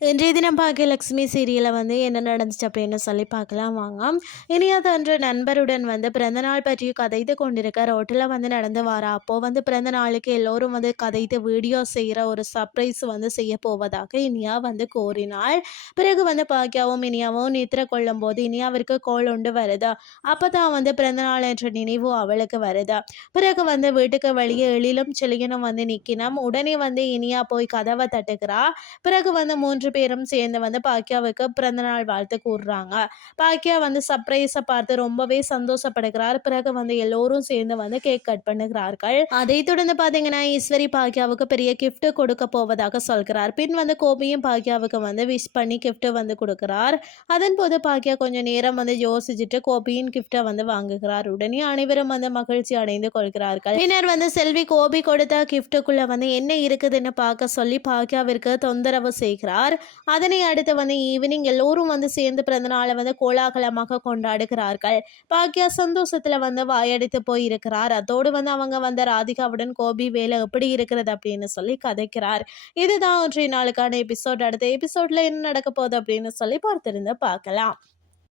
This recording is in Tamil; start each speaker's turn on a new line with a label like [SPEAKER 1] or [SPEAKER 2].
[SPEAKER 1] இன்றைய தினம் பாக்கியலட்சுமி சீரியலில் வந்து என்ன நடந்துச்சு அப்படின்னு சொல்லி பார்க்கலாம் வாங்க. இனியா அன்று நண்பருடன் வந்து பிறந்தநாள் பற்றி கதைத்து கொண்டிருக்க ரோட்டில் வந்து நடந்து வரா. அப்போது வந்து பிறந்த நாளுக்கு எல்லோரும் வந்து கதைத்து வீடியோ செய்கிற ஒரு சர்ப்ரைஸ் வந்து செய்ய போவதாக இனியா வந்து கோரினாள் பிறகு வந்து பாக்கியாவும் இனியாவும் நித்திர கொள்ளும் போது இனியாவிற்கு கோல் உண்டு வருது. அப்போ தான் வந்து பிறந்தநாள் என்ற நினைவு அவளுக்கு வருது. பிறகு வந்து வீட்டுக்கு வெளியே எழிலும் செழியனும் வந்து நிற்கினோம் உடனே வந்து இனியா போய் கதவை தட்டுக்கிறா பிறகு வந்து மூன்று பேரும் சேர்ந்து வந்து பாக்கியாவுக்கு பிறந்தநாள் வாழ்த்து கூறுறாங்க. பாக்கியா வந்து சர்ப்ரைஸை பார்த்து ரொம்பவே சந்தோஷப்படுகிறார். பிறகு வந்து எல்லோரும் சேர்ந்து வந்து கேக் கட் பண்ணுகிறார்கள். அதை தொடர்ந்து பார்த்தீங்கன்னா ஈஸ்வரி பாக்கியாவுக்கு பெரிய கிஃப்ட் கொடுக்க போவதாக சொல்கிறார். பின் வந்து கோபியும் பாக்கியாவுக்கு வந்து விஷ் பண்ணி கிஃப்ட் வந்து கொடுக்கிறார். அதன் போது பாக்கியா கொஞ்சம் நேரம் வந்து யோசிச்சுட்டு கோபியின் கிஃப்டை வந்து வாங்குகிறார். உடனே அனைவரும் வந்து மகிழ்ச்சி அடைந்து கொள்கிறார்கள். பின்னர் வந்து செல்வி கோபி கொடுத்த கிஃப்ட்டுக்குள்ள வந்து என்ன இருக்குதுன்னு பார்க்க சொல்லி பாக்கியாவிற்கு தொந்தரவு செய்கிறார். அதனை அடுத்து வந்து ஈவினிங் எல்லோரும் வந்து சேர்ந்து பிறந்தநாளை வந்து கோலாகலமாக கொண்டாடுகிறார்கள். பாக்கியா சந்தோஷத்துல வந்து வாயடித்து போய் இருக்கிறார் அதோடு வந்து அவங்க வந்து ராதிகாவுடன் கோபி வேலை எப்படி இருக்கிறது அப்படின்னு சொல்லி கதைக்கிறார். இதுதான் ஒன்றைய நாளுக்கான எபிசோட் அடுத்த எபிசோட்ல என்ன நடக்க போகுது அப்படின்னு சொல்லி பார்த்திருந்து பார்க்கலாம்.